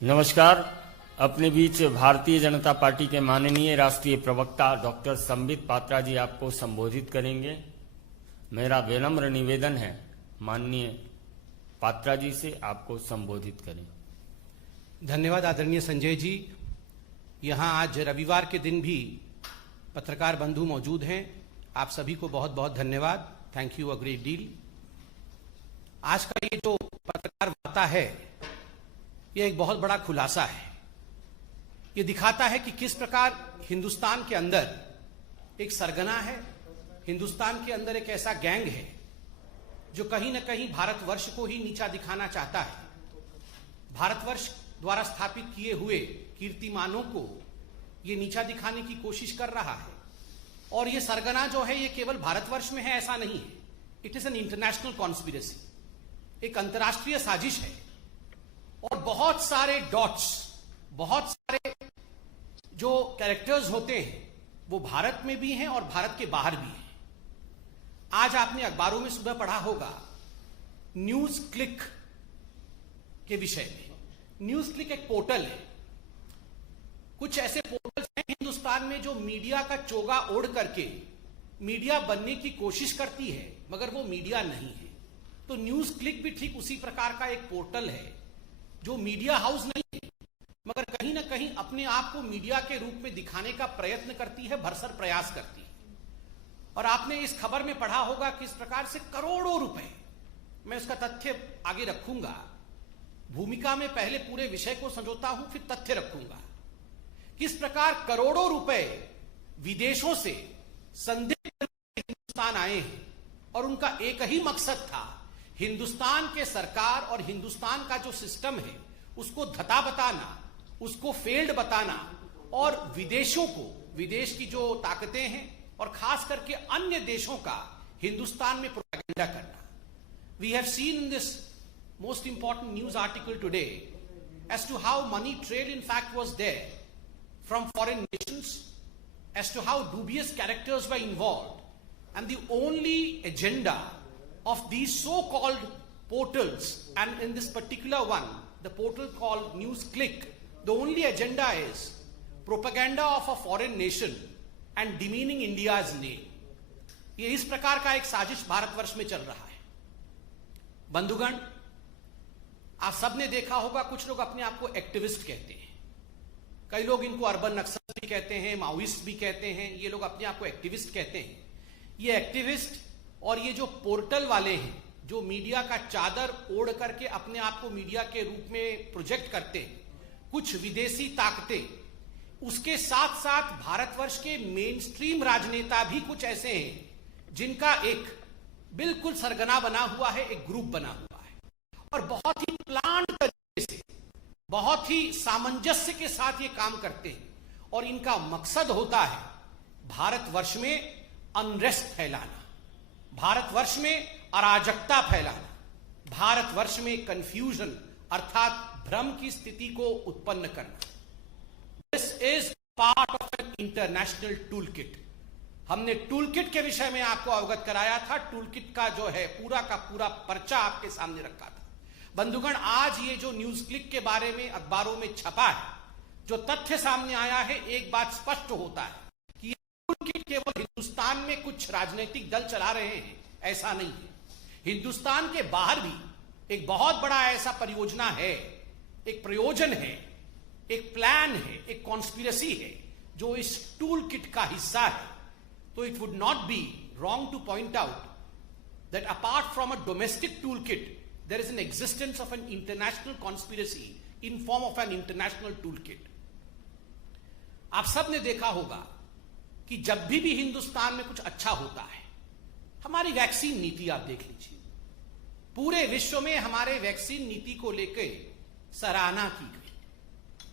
नमस्कार। अपने बीच भारतीय जनता पार्टी के माननीय राष्ट्रीय प्रवक्ता डॉक्टर संबित पात्रा जी आपको संबोधित करेंगे। मेरा विनम्र निवेदन है माननीय पात्रा जी से आपको संबोधित करें। धन्यवाद आदरणीय संजय जी। यहाँ आज रविवार के दिन भी पत्रकार बंधु मौजूद हैं। आप सभी को बहुत बहुत धन्यवाद। Thank you a great deal. आज का ये जो पत्रकार वार्ता है ये एक बहुत बड़ा खुलासा है। ये दिखाता है कि किस प्रकार हिंदुस्तान के अंदर एक सरगना है, हिंदुस्तान के अंदर एक ऐसा गैंग है जो कहीं ना कहीं भारतवर्ष को ही नीचा दिखाना चाहता है। भारतवर्ष द्वारा स्थापित किए हुए कीर्तिमानों को ये नीचा दिखाने की कोशिश कर रहा है। और ये सरगना जो है ये केवल भारतवर्ष में है ऐसा नहीं है। It is an international conspiracy, एक अंतर्राष्ट्रीय साजिश है। और बहुत सारे डॉट्स, बहुत सारे जो कैरेक्टर्स होते हैं वो भारत में भी हैं और भारत के बाहर भी हैं। आज आपने अखबारों में सुबह पढ़ा होगा न्यूज क्लिक के विषय में। न्यूज क्लिक एक पोर्टल है। कुछ ऐसे पोर्टल्स हैं हिंदुस्तान में जो मीडिया का चोगा ओढ़ करके मीडिया बनने की कोशिश करती है मगर वो मीडिया नहीं है। तो न्यूज क्लिक भी ठीक उसी प्रकार का एक पोर्टल है जो मीडिया हाउस नहीं है मगर कहीं ना कहीं अपने आप को मीडिया के रूप में दिखाने का प्रयत्न करती है, भरसक प्रयास करती है। और आपने इस खबर में पढ़ा होगा किस प्रकार से करोड़ों रुपए, मैं उसका तथ्य आगे रखूंगा, भूमिका में पहले पूरे विषय को संजोता हूं फिर तथ्य रखूंगा। किस प्रकार करोड़ों रुपए विदेशों से संदिग्ध हिंदुस्तान आए हैं और उनका एक ही मकसद था हिंदुस्तान के सरकार और हिंदुस्तान का जो सिस्टम है उसको धता बताना, उसको फेल्ड बताना और विदेशों को, विदेश की जो ताकतें हैं और खास करके अन्य देशों का हिंदुस्तान में प्रोपेगेंडा करना। We have seen in this most important news article today as to how money trail in fact was there from foreign nations, as to how dubious characters were involved, and the only agenda of these so-called portals, and in this particular one, the portal called NewsClick, the only agenda is propaganda of a foreign nation and demeaning India's name. ये इस प्रकार का एक साजिश भारतवर्ष में चल रहा है। बंधुगण, आप सबने देखा होगा कुछ लोग अपने आप को एक्टिविस्ट कहते हैं, कई लोग इनको अर्बन नक्सल भी कहते हैं, माओइस्ट भी कहते हैं। ये लोग अपने आप को एक्टिविस्ट कहते हैं। ये एक्टिविस्ट और ये जो पोर्टल वाले हैं जो मीडिया का चादर ओढ़ करके अपने आप को मीडिया के रूप में प्रोजेक्ट करते हैं, कुछ विदेशी ताकतें, उसके साथ साथ भारतवर्ष के मेन स्ट्रीम राजनेता भी कुछ ऐसे हैं जिनका एक बिल्कुल सरगना बना हुआ है, एक ग्रुप बना हुआ है और बहुत ही प्लान तरीके से, बहुत ही सामंजस्य के साथ ये काम करते हैं। और इनका मकसद होता है भारतवर्ष में अनरेस्ट फैलाना, भारतवर्ष में अराजकता फैलाना, भारतवर्ष में कंफ्यूजन अर्थात भ्रम की स्थिति को उत्पन्न करना। This is part of an international tool kit. हमने टूल किट के विषय में आपको अवगत कराया था। टूल किट का जो है पूरा का पूरा पर्चा आपके सामने रखा था। बंधुगण, आज ये जो न्यूज क्लिक के बारे में अखबारों में छपा है, जो तथ्य सामने आया है, एक बात स्पष्ट होता है कि टूल किट केवल हिंदुस्तान में कुछ राजनीतिक दल चला रहे हैं ऐसा नहीं है। हिंदुस्तान के बाहर भी एक बहुत बड़ा ऐसा परियोजना है, एक प्रयोजन है, एक प्लान है, एक कॉन्स्पिरेसी है जो इस टूल किट का हिस्सा है। तो it would not be wrong two point out that apart from a domestic tool kit there is an existence of an international conspiracy in form of an international toolkit. आप सब ने देखा होगा कि जब भी हिंदुस्तान में कुछ अच्छा होता है, हमारी वैक्सीन नीति आप देख लीजिए, पूरे विश्व में हमारे वैक्सीन नीति को लेकर सराहना की गई,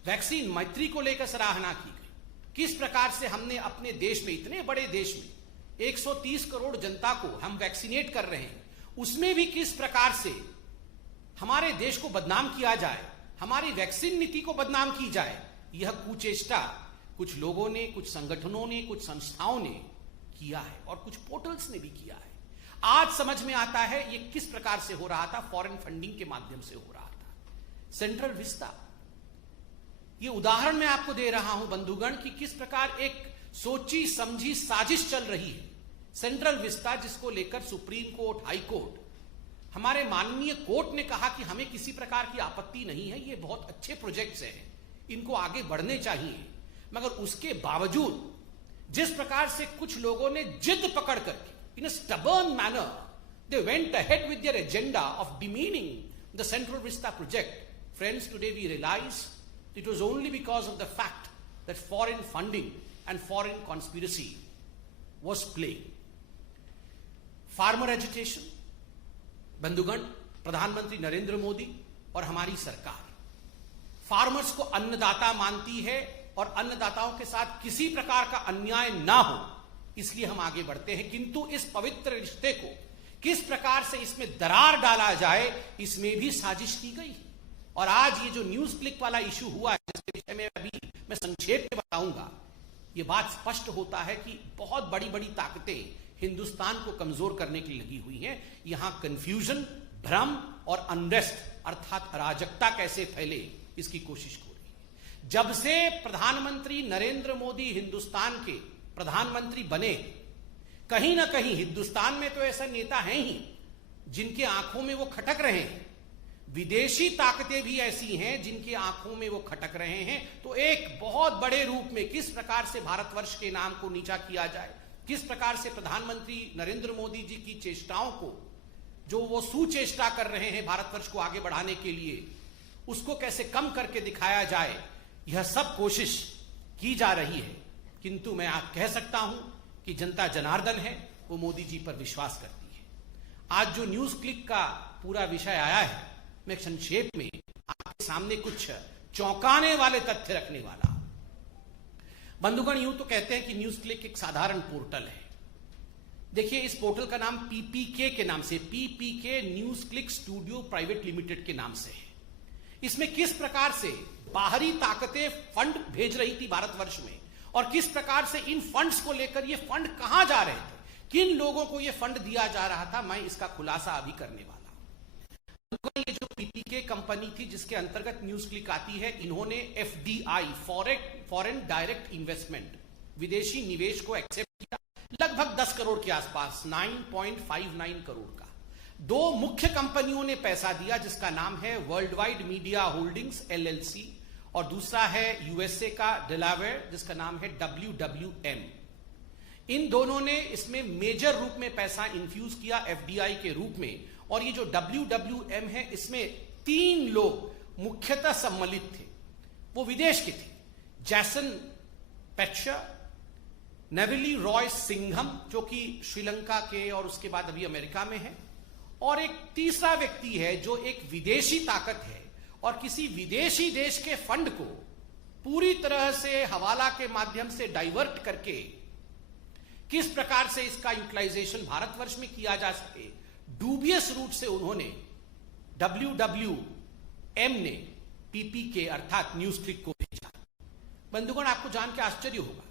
वैक्सीन मैत्री को लेकर सराहना की गई। किस प्रकार से हमने अपने देश में, इतने बड़े देश में 130 करोड़ जनता को हम वैक्सीनेट कर रहे हैं, उसमें भी किस प्रकार से हमारे देश को बदनाम किया जाए, हमारी वैक्सीन नीति को बदनाम की जाए, यह कुचेष्टा कुछ लोगों ने, कुछ संगठनों ने, कुछ संस्थाओं ने किया है और कुछ पोर्टल्स ने भी किया है। आज समझ में आता है ये किस प्रकार से हो रहा था, फॉरेन फंडिंग के माध्यम से हो रहा था। सेंट्रल विस्ता, ये उदाहरण मैं आपको दे रहा हूं बंधुगण कि किस प्रकार एक सोची समझी साजिश चल रही है सेंट्रल विस्टा, जिसको लेकर सुप्रीम कोर्ट, हाई कोर्ट, हमारे माननीय कोर्ट ने कहा कि हमें किसी प्रकार की आपत्ति नहीं है, ये बहुत अच्छे प्रोजेक्ट्स हैं, इनको आगे बढ़ने चाहिए। मगर उसके बावजूद जिस प्रकार से कुछ लोगों ने जिद पकड़ करके in a stubborn manner they went ahead with their agenda of demeaning the central vista project, friends, today we realize it was only because of the fact that foreign funding and foreign conspiracy was playing. Farmer agitation, बंधुगण, प्रधानमंत्री नरेंद्र मोदी और हमारी सरकार farmers को अन्नदाता मानती है और अन्नदाताओं के साथ किसी प्रकार का अन्याय ना हो, इसलिए हम आगे बढ़ते हैं। किंतु इस पवित्र रिश्ते को किस प्रकार से इसमें दरार डाला जाए, इसमें भी साजिश की गई। और आज ये जो न्यूज क्लिक वाला इशू हुआ है, जिसके विषय में अभी मैं संक्षेप में बताऊंगा, ये बात स्पष्ट होता है कि बहुत बड़ी बड़ी ताकतें हिंदुस्तान को कमजोर करने के लिए लगी हुई हैं। यहां कंफ्यूजन, भ्रम और अनरेस्ट अर्थात अराजकता कैसे फैले, इसकी कोशिश हो रही है। जब से प्रधानमंत्री नरेंद्र मोदी हिंदुस्तान के प्रधानमंत्री बने, कहीं ना कहीं हिंदुस्तान में तो ऐसा नेता हैं ही जिनके आंखों में वो खटक रहे हैं, विदेशी ताकतें भी ऐसी हैं जिनकी आंखों में वो खटक रहे हैं। तो एक बहुत बड़े रूप में किस प्रकार से भारतवर्ष के नाम को नीचा किया जाए, किस प्रकार से प्रधानमंत्री नरेंद्र मोदी जी की चेष्टाओं को, जो वो सुचेष्टा कर रहे हैं भारतवर्ष को आगे बढ़ाने के लिए, उसको कैसे कम करके दिखाया जाए, यह सब कोशिश की जा रही है। किंतु मैं आप कह सकता हूं कि जनता जनार्दन है, वो मोदी जी पर विश्वास करती है। आज जो न्यूज क्लिक का पूरा विषय आया है, मैं संक्षेप में आपके सामने कुछ चौंकाने वाले तथ्य रखने वाला हूं। बंधुगण, यूं तो कहते हैं कि न्यूज क्लिक एक साधारण पोर्टल है। देखिए, इस पोर्टल का नाम पीपीके के नाम से, PPK news click studio private limited के नाम से है। इसमें किस प्रकार से बाहरी ताकतें फंड भेज रही थी भारतवर्ष में, और किस प्रकार से इन फंड्स को लेकर ये फंड कहां जा रहे थे, किन लोगों को ये फंड दिया जा रहा था, मैं इसका खुलासा अभी करने वाला हूं। ये जो पीपीके कंपनी थी जिसके अंतर्गत न्यूज क्लिक आती है, इन्होंने एफडीआई, फॉरेन डायरेक्ट इन्वेस्टमेंट, विदेशी निवेश को एक्सेप्ट किया, लगभग 10 करोड़ के आसपास, 9.59 करोड़ का। दो मुख्य कंपनियों ने पैसा दिया, जिसका नाम है world wide media holdings LLC, और दूसरा है यूएसए का डेलावेयर, जिसका नाम है WWM। इन दोनों ने इसमें मेजर रूप में पैसा इन्फ्यूज किया एफडीआई के रूप में। और ये जो WWM है, इसमें 3 लोग मुख्यतः सम्मिलित थे, वो विदेश के थे। जैसन पेट्शर, नेविली रॉय सिंघम, जो कि श्रीलंका के और उसके बाद अभी अमेरिका में है, और एक तीसरा व्यक्ति है जो एक विदेशी ताकत है और किसी विदेशी देश के फंड को पूरी तरह से हवाला के माध्यम से डाइवर्ट करके किस प्रकार से इसका यूटिलाइजेशन भारतवर्ष में किया जा सके, डूबियस रूट से उन्होंने WWM ने पीपीके अर्थात न्यूज क्लिक को भेजा। बंधुगण, आपको जान के आश्चर्य होगा,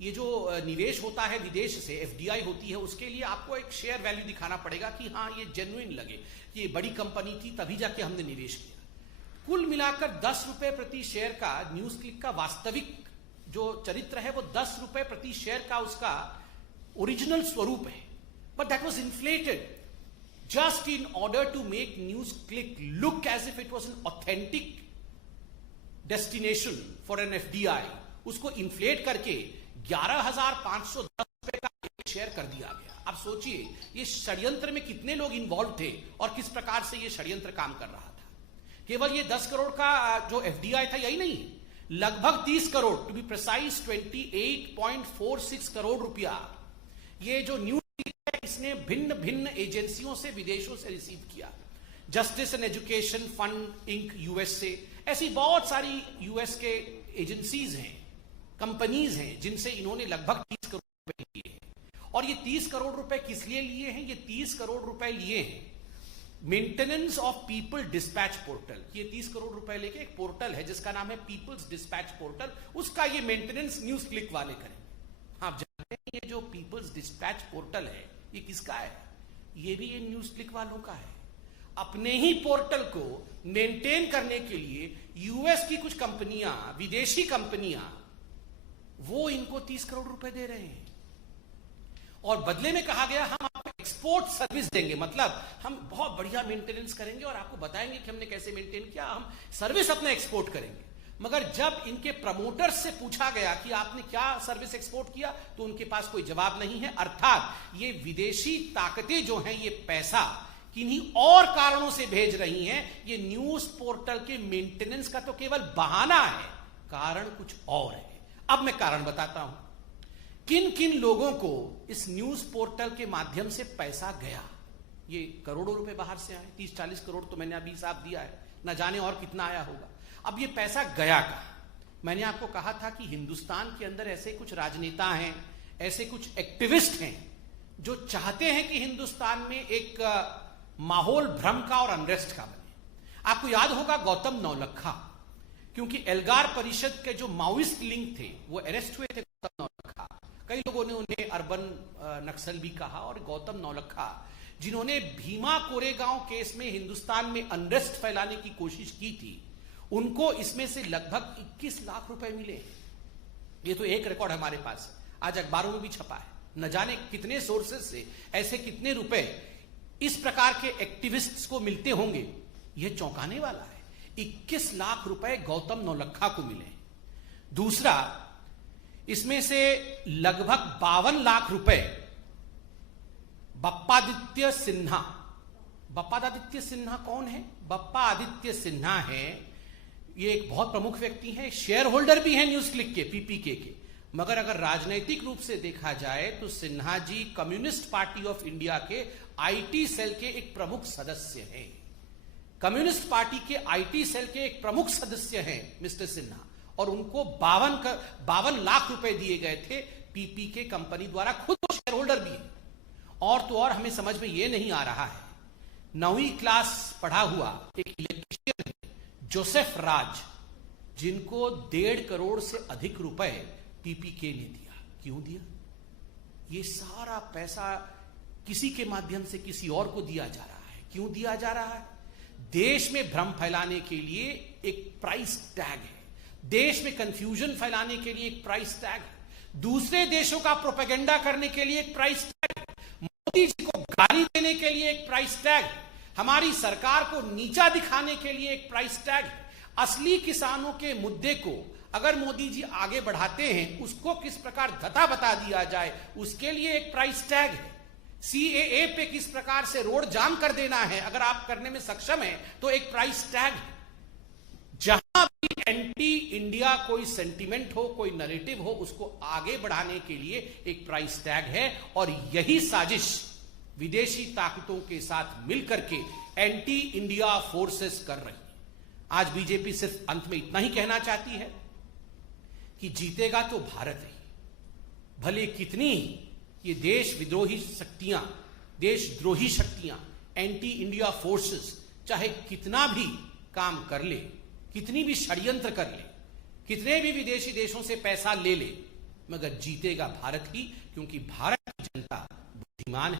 ये जो निवेश होता है विदेश से, एफडीआई होती है, उसके लिए आपको एक शेयर वैल्यू दिखाना पड़ेगा कि हाँ ये जेन्युइन लगे, ये बड़ी कंपनी थी, तभी जाके हमने निवेश किया। कुल मिलाकर 10 रुपए प्रति शेयर का न्यूज क्लिक का वास्तविक जो चरित्र है, वो 10 रुपए प्रति शेयर का उसका ओरिजिनल स्वरूप है। But that was inflated just in order to make news click look as if it was an authentic destination for an FDI, उसको इन्फ्लेट करके 11,510 रुपए का एक शेयर कर दिया गया। अब सोचिए ये षड्यंत्र में कितने लोग इन्वॉल्व थे और किस प्रकार से ये षड्यंत्र काम कर रहा था। केवल ये 10 करोड़ का जो एफडीआई था यही नहीं, लगभग 30 crore, to be precise 28.46 crore रुपया ये जो न्यूज इसने भिन्न भिन्न एजेंसियों से, विदेशों से रिसीव किया। Justice and education fund inc USA, ऐसी बहुत सारी यूएस के एजेंसीज हैं, कंपनीज हैं, जिनसे इन्होंने लगभग 30 करोड़ रुपए लिए हैं। और ये 30 करोड़ रुपए किस लिए लिए हैं? ये 30 करोड़ रुपए लिए हैं maintenance of people dispatch portal. ये 30 करोड़ रुपए लेके एक पोर्टल है जिसका नाम है पीपल्स डिस्पैच पोर्टल, उसका ये मेंटेनेंस न्यूज क्लिक वाले करेंगे। आप जानते हैं ये जो पीपल्स डिस्पैच पोर्टल है ये किसका है? ये भी ये न्यूज क्लिक वालों का है। अपने ही पोर्टल को मेंटेन करने के लिए यूएस की कुछ कंपनियां, विदेशी कंपनियां, वो इनको 30 करोड़ रुपए दे रहे हैं और बदले में कहा गया हम आपको एक्सपोर्ट सर्विस देंगे, मतलब हम बहुत बढ़िया मेंटेनेंस करेंगे और आपको बताएंगे कि हमने कैसे मेंटेन किया, हम सर्विस अपना एक्सपोर्ट करेंगे। मगर जब इनके प्रमोटर्स से पूछा गया कि आपने क्या सर्विस एक्सपोर्ट किया, तो उनके पास कोई जवाब नहीं है। अर्थात ये विदेशी ताकतें जो हैं, ये पैसा किन्हीं और कारणों से भेज रही हैं। ये न्यूज पोर्टल के मेंटेनेंस का तो केवल बहाना है, कारण कुछ और है। अब मैं कारण बताता हूं किन किन लोगों को इस न्यूज पोर्टल के माध्यम से पैसा गया। ये करोड़ों रुपए बाहर से आए, 30-40 करोड़ तो मैंने अभी हिसाब दिया है, न जाने और कितना आया होगा। अब ये पैसा गया कहां? मैंने आपको कहा था कि हिंदुस्तान के अंदर ऐसे कुछ राजनेता हैं, ऐसे कुछ एक्टिविस्ट हैं जो चाहते हैं कि हिंदुस्तान में एक माहौल भ्रम का और अनरेस्ट का बने। आपको याद होगा गौतम नौलखा, क्योंकि एल्गार परिषद के जो माओइस्ट लिंक थे वो अरेस्ट हुए थे। गौतम नौलखा, कई लोगों ने उन्हें अर्बन नक्सल भी कहा, और गौतम नौलखा जिन्होंने भीमा कोरेगांव केस में हिंदुस्तान में अनरेस्ट फैलाने की कोशिश की थी, उनको इसमें से लगभग 21 लाख रुपए मिले। ये तो एक रिकॉर्ड हमारे पास आज अखबारों में भी छपा है। न जाने कितने सोर्सेस से ऐसे कितने रुपए इस प्रकार के एक्टिविस्ट्स को मिलते होंगे। यह चौंकाने वाला है, 21 लाख रुपए गौतम नौलखा को मिले। दूसरा, इसमें से लगभग 52 लाख रुपए बप्पादित्य सिन्हा। बप्पादित्य सिन्हा कौन है? बप्पादित्य सिन्हा है, ये एक बहुत प्रमुख व्यक्ति हैं, शेयर होल्डर भी हैं न्यूज क्लिक के, पीपीके के। मगर अगर राजनैतिक रूप से देखा जाए तो Sinha ji communist party of India के आईटी सेल के एक प्रमुख सदस्य हैं। कम्युनिस्ट पार्टी के आईटी सेल के एक प्रमुख सदस्य हैं मिस्टर सिन्हा, और उनको 52 लाख रुपए दिए गए थे पीपीके कंपनी द्वारा। खुद वो शेयर होल्डर भी है। और तो और हमें समझ में यह नहीं आ रहा है, 9वीं क्लास पढ़ा हुआ एक इलेक्ट्रीशियन है जोसेफ राज, जिनको 1.5 करोड़ से अधिक रुपए पीपीके ने दिया। क्यों दिया? ये सारा पैसा किसी के माध्यम से किसी और को दिया जा रहा है। क्यों दिया जा रहा है? देश में भ्रम फैलाने के लिए एक प्राइस टैग है, देश में कंफ्यूजन फैलाने के लिए एक प्राइस टैग है, दूसरे देशों का प्रोपेगेंडा करने के लिए एक प्राइस टैग है, मोदी जी को गाली देने के लिए एक प्राइस टैग है, हमारी सरकार को नीचा दिखाने के लिए एक प्राइस टैग है। असली किसानों के मुद्दे को अगर मोदी जी आगे बढ़ाते हैं, उसको किस प्रकार धता बता दिया जाए, उसके लिए एक प्राइस टैग है। सीएए पे किस प्रकार से रोड जाम कर देना है, अगर आप करने में सक्षम हैं तो एक प्राइस टैग है। जहां भी एंटी इंडिया कोई सेंटिमेंट हो, कोई नैरेटिव हो, उसको आगे बढ़ाने के लिए एक प्राइस टैग है। और यही साजिश विदेशी ताकतों के साथ मिलकर के एंटी इंडिया फोर्सेस कर रही है। आज बीजेपी सिर्फ अंत में इतना ही कहना चाहती है कि जीतेगा तो भारत है, भले कितनी ये देश विद्रोही शक्तियां, देशद्रोही शक्तियां, एंटी इंडिया फोर्सेस चाहे कितना भी काम कर ले, कितनी भी षड्यंत्र कर ले, कितने भी विदेशी देशों से पैसा ले ले, मगर जीतेगा भारत ही, क्योंकि भारत की जनता बुद्धिमान है।